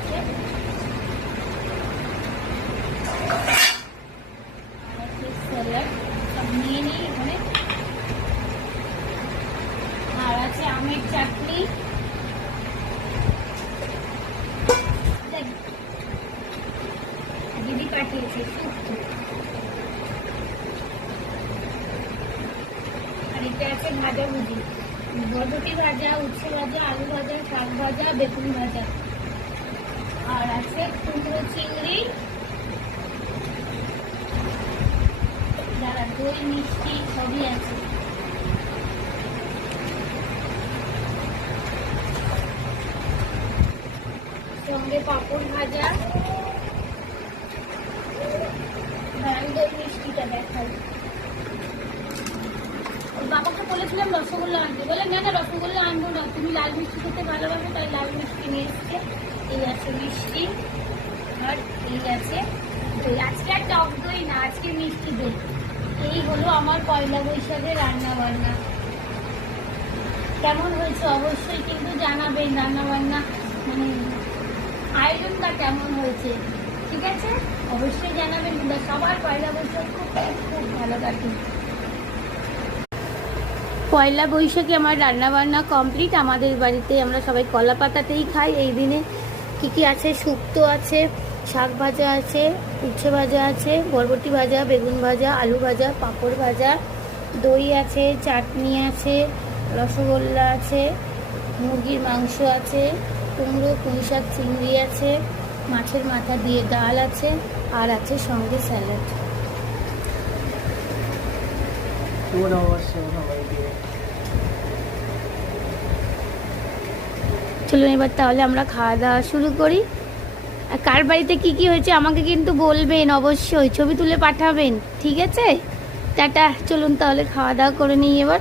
আছে, স্যালাড সব নিয়ে নিই এখানে। আর আছে আমের চাটনি, দিদি পাঠিয়েছে শুক্তো। আর এটা আছে ভাজাভুজি, বরবটি ভাজা, উচ্ছে ভাজা, আলু ভাজা, শাক ভাজা, বেগুন ভাজা। আর আছে কুমড়ো চিংড়ি, যারা দই মিষ্টি সবই আছে। সঙ্গে পাঁপড় ভাজা, দই মিষ্টিটা দেখাই। বাবাকে বলেছিলাম রসগোল্লা আনতে, বলে না না রসগোল্লা আনবো না, তুমি লাল মিষ্টি খেতে ভালোবাসো তাই লাল মিষ্টি নিয়ে এসছে। এই আছে মিষ্টি, আর এই আছে দই। আজকে আর টক দই না, আজকে মিষ্টি দই। এই হলো আমার পয়লা বৈশাখের রান্না বান্না। কেমন হয়েছে অবশ্যই কিন্তু জানাবেন, রান্না বান্না মানে আয়োজনটা কেমন হয়েছে, ঠিক আছে অবশ্যই জানাবেন। সবার পয়লা বৈশাখ খুব খুব ভালো কাটে। পয়লা বৈশাখে আমার রান্না বান্না কমপ্লিট। আমাদের বাড়িতে আমরা সবাই কলা পাতাতেই খাই এই দিনে। কী কী আছে, শুক্তো আছে, শাক ভাজা আছে, উচ্ছে ভাজা আছে, বরবটি ভাজা, বেগুন ভাজা, আলু ভাজা, পাঁপড় ভাজা, দই আছে, চাটনি আছে, রসগোল্লা আছে, মুরগির মাংস আছে, কুমড়ো পুঁই শাক চিংড়ি আছে, মাছের মাথা দিয়ে ডাল আছে, আর আছে সঙ্গে স্যালাড। চলুন এবার তাহলে আমরা খাওয়া দাওয়া শুরু করি। আর কার বাড়িতে কি কি হয়েছে আমাকে কিন্তু বলবেন, অবশ্যই ছবি তুলে পাঠাবেন, ঠিক আছে। টাটা, চলুন তাহলে খাওয়া দাওয়া করে নিই এবার।